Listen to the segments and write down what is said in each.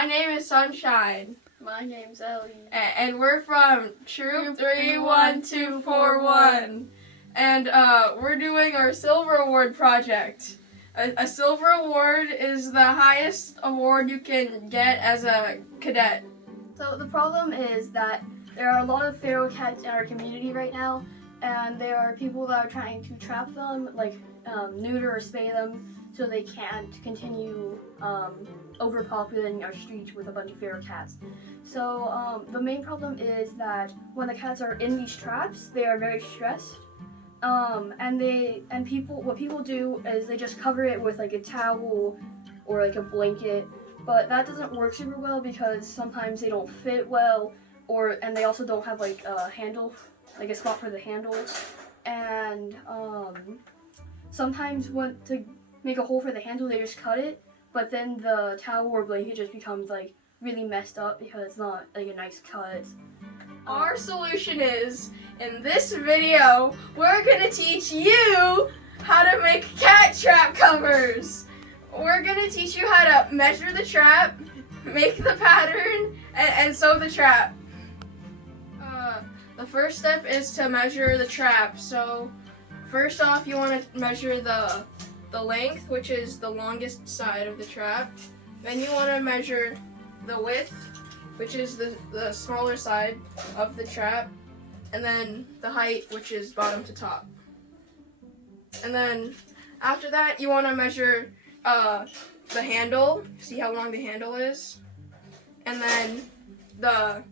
My name is Sunshine. My name's Ellie. And we're from Troop 31241. And we're doing our Silver Award project. A Silver Award is the highest award you can get as a cadet. So the problem is that there are a lot of feral cats in our community right now, and there are people that are trying to trap them, like neuter or spay them, so they can't continue overpopulating our streets with a bunch of feral cats. So the main problem is that when the cats are in these traps, they are very stressed. What people do is they just cover it with like a towel or like a blanket, but that doesn't work super well because sometimes they don't fit well, and they also don't have like a handle, like a spot for the handle, and sometimes to make a hole for the handle they just cut it, but then the towel or blanket just becomes like really messed up because it's not like a nice cut. Our solution is, in this video, we're gonna teach you how to make cat trap covers. We're gonna teach you how to measure the trap, make the pattern, and sew the trap. The first step is to measure the trap. So first off, you want to measure the length, which is the longest side of the trap. Then you want to measure the width, which is the smaller side of the trap, and then the height, which is bottom to top. And then after that, you want to measure the handle, see how long the handle is, and then the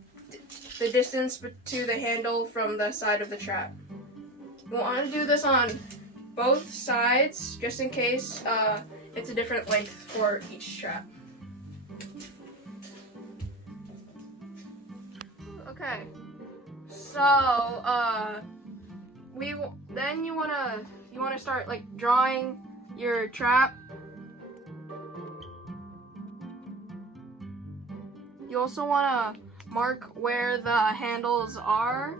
distance to the handle from the side of the trap. You want to do this on both sides, just in case it's a different length for each trap. Okay, so then you wanna start like drawing your trap. You also wanna mark where the handles are,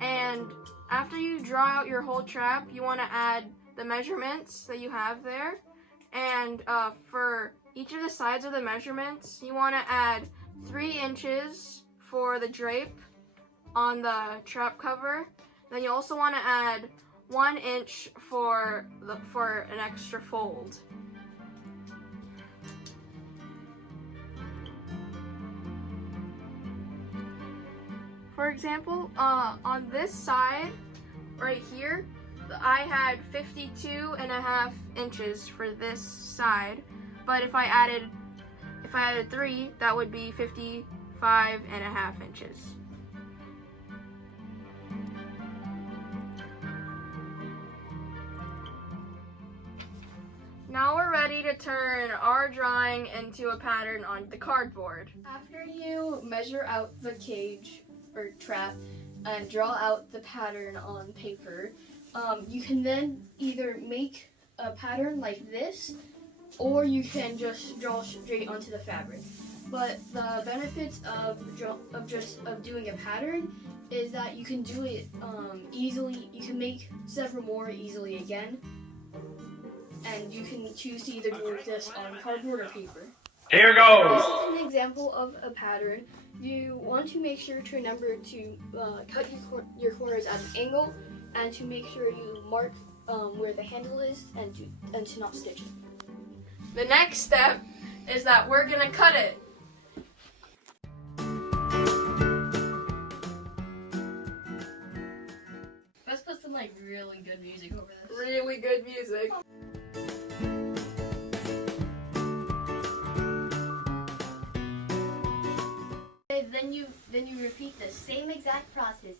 and after you draw out your whole trap, you wanna add the measurements that you have there, and for each of the sides of the measurements, you wanna add 3 inches for the drape on the trap cover. Then you also want to add 1 inch for an extra fold. For example, on this side right here, I had 52.5 inches for this side, but if I added 3, that would be 55.5 inches. Now we're ready to turn our drawing into a pattern on the cardboard. After you measure out the cage or trap and draw out the pattern on paper, you can then either make a pattern like this, or you can just draw straight onto the fabric. But the benefits of doing a pattern is that you can do it easily. You can make several more easily again, and you can choose to either do this on cardboard or paper. Here goes! This is an example of a pattern. You want to make sure to remember to cut your corners at an angle, and to make sure you mark where the handle is, and to not stitch it. The next step is that we're gonna cut it. Let's put some like really good music over this. Really good music. Then you repeat the same exact process.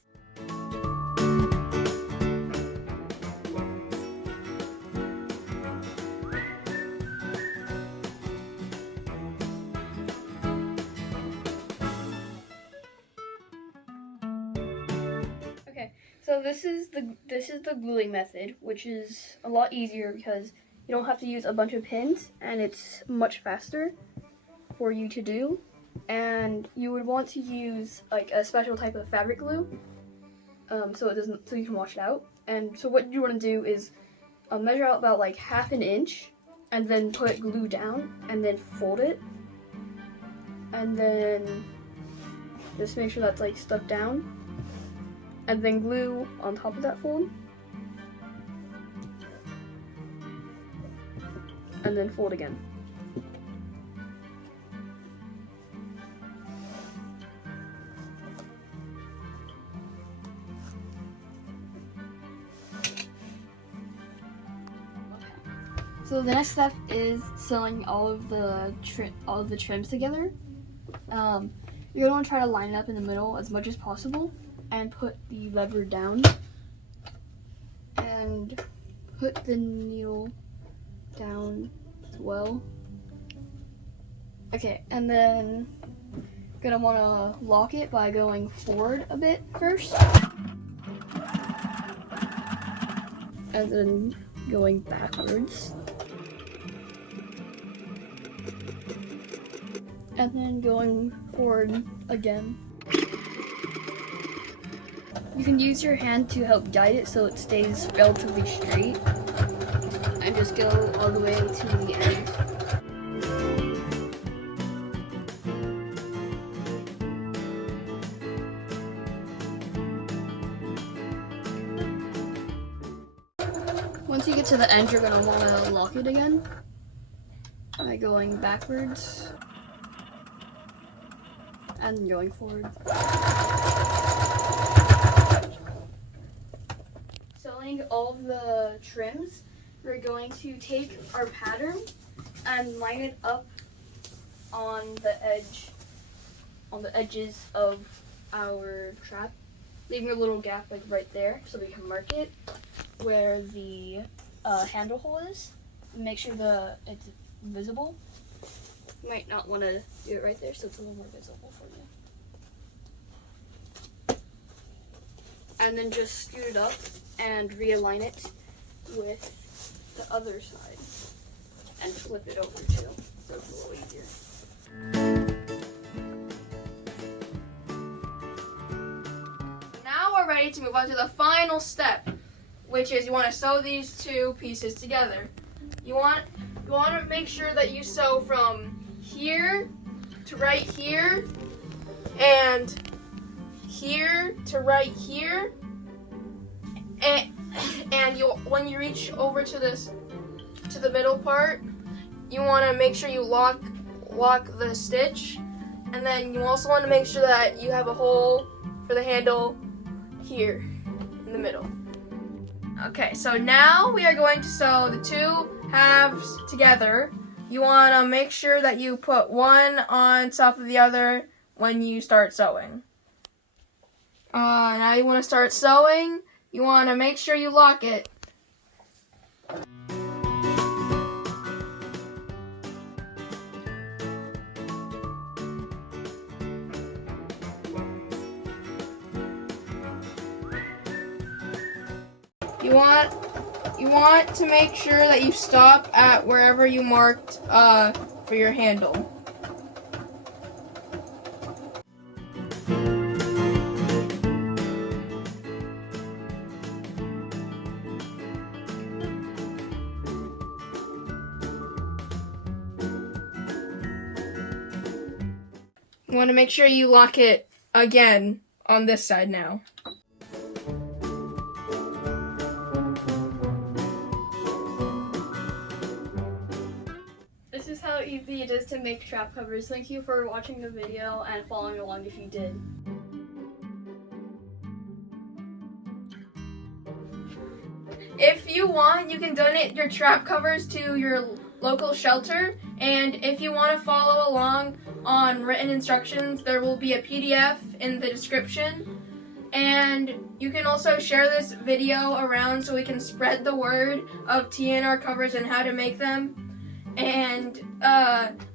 Okay, so this is the gluing method, which is a lot easier because you don't have to use a bunch of pins, and it's much faster for you to do. And you would want to use like a special type of fabric glue, so you can wash it out. And so what you want to do is measure out about like 1/2 inch, and then put glue down, and then fold it, and then just make sure that's like stuck down, and then glue on top of that fold, and then fold again. So the next step is sewing all of the trims together. You're gonna want to try to line it up in the middle as much as possible, and put the lever down, and put the needle down as well. Okay, and then gonna want to lock it by going forward a bit first, and then going backwards. And then going forward again. You can use your hand to help guide it so it stays relatively straight. And just go all the way to the end. Once you get to the end, you're going to want to lock it again by going backwards and going forward. Sewing all of the trims, we're going to take our pattern and line it up on the edges of our trap, leaving a little gap like right there so we can mark it where the handle hole is. Make sure it's visible. You might not want to do it right there, so it's a little more visible for you. And then just scoot it up and realign it with the other side and flip it over too, so it's a little easier. Now we're ready to move on to the final step, which is you want to sew these two pieces together. You want to make sure that you sew from here to right here, and here to right here, and when you reach over to the middle part, you want to make sure you lock the stitch, and then you also want to make sure that you have a hole for the handle here in the middle. Okay, so now we are going to sew the two halves together. You want to make sure that you put one on top of the other when you start sewing. Now you want to start sewing. You want to make sure you lock it. You want to make sure that you stop at wherever you marked for your handle. You want to make sure you lock it again on this side now. This is how easy it is to make trap covers. Thank you for watching the video and following along if you did. If you want, you can donate your trap covers to your local shelter, and if you want to follow along on written instructions, there will be a PDF in the description. And you can also share this video around so we can spread the word of TNR covers and how to make them. And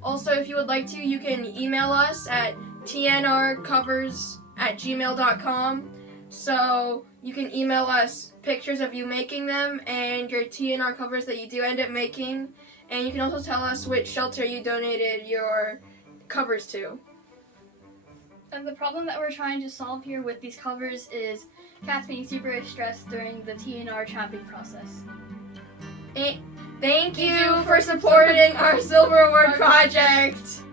also, if you would like to, you can email us at tnrcovers@gmail.com. So you can email us pictures of you making them and your TNR covers that you do end up making. And you can also tell us which shelter you donated your covers to. And the problem that we're trying to solve here with these covers is cats being super stressed during the TNR trapping process. Thank you for supporting our Silver Award project.